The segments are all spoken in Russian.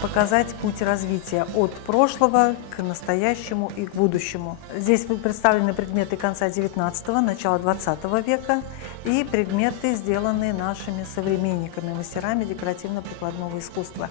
показать путь развития от прошлого к настоящему и к будущему. Здесь представлены предметы конца XIX, начала XX века и предметы, сделанные нашими современниками, мастерами декоративно-прикладного искусства.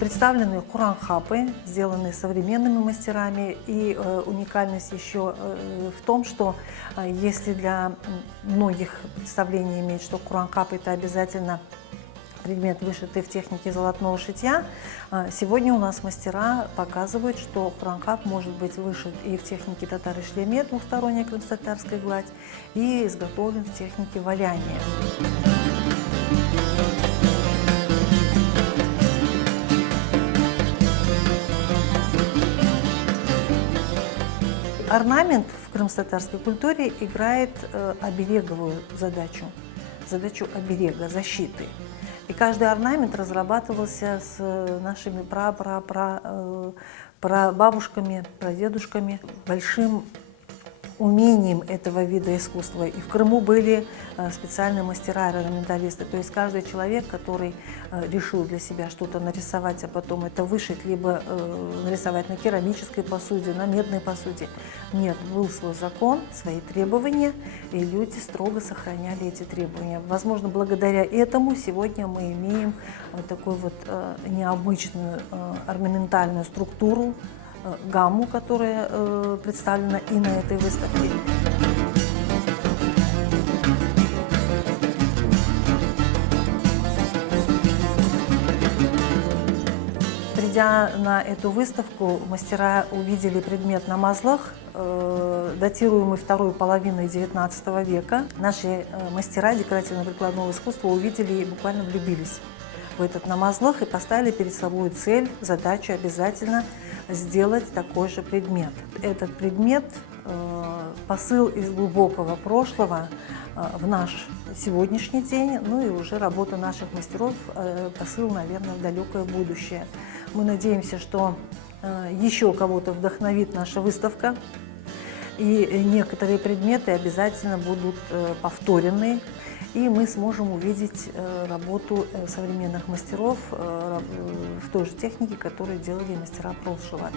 Представлены куранхапы, сделанные современными мастерами, и уникальность еще в том, что если для многих представление имеет, что куранхап – это обязательно предмет, вышитый в технике золотного шитья, сегодня у нас мастера показывают, что куранхап может быть вышит и в технике татар-ишлеме, двухсторонняя крымско-татарская гладь, и изготовлен в технике валяния. Орнамент в крымско-татарской культуре играет обереговую задачу, задачу оберега, защиты. И каждый орнамент разрабатывался с нашими прабабушками, прадедушками, большим умением этого вида искусства. И в Крыму были специальные мастера, орнаменталисты. То есть каждый человек, который решил для себя что-то нарисовать, а потом это вышить, либо нарисовать на керамической посуде, на медной посуде. Нет, был свой закон, свои требования, и люди строго сохраняли эти требования. Возможно, благодаря этому сегодня мы имеем такую вот необычную орнаментальную структуру, гамму, которая представлена и на этой выставке. Придя на эту выставку, мастера увидели предмет на мазлах, датируемый второй половиной XIX века. Наши мастера декоративно-прикладного искусства увидели и буквально влюбились в этот намазлах и поставили перед собой цель, задачу обязательно сделать такой же предмет. Этот предмет – посыл из глубокого прошлого в наш сегодняшний день, ну и уже работа наших мастеров – посыл, наверное, в далекое будущее. Мы надеемся, что еще кого-то вдохновит наша выставка, и некоторые предметы обязательно будут повторены, и мы сможем увидеть работу современных мастеров в той же технике, которую делали мастера прошлого.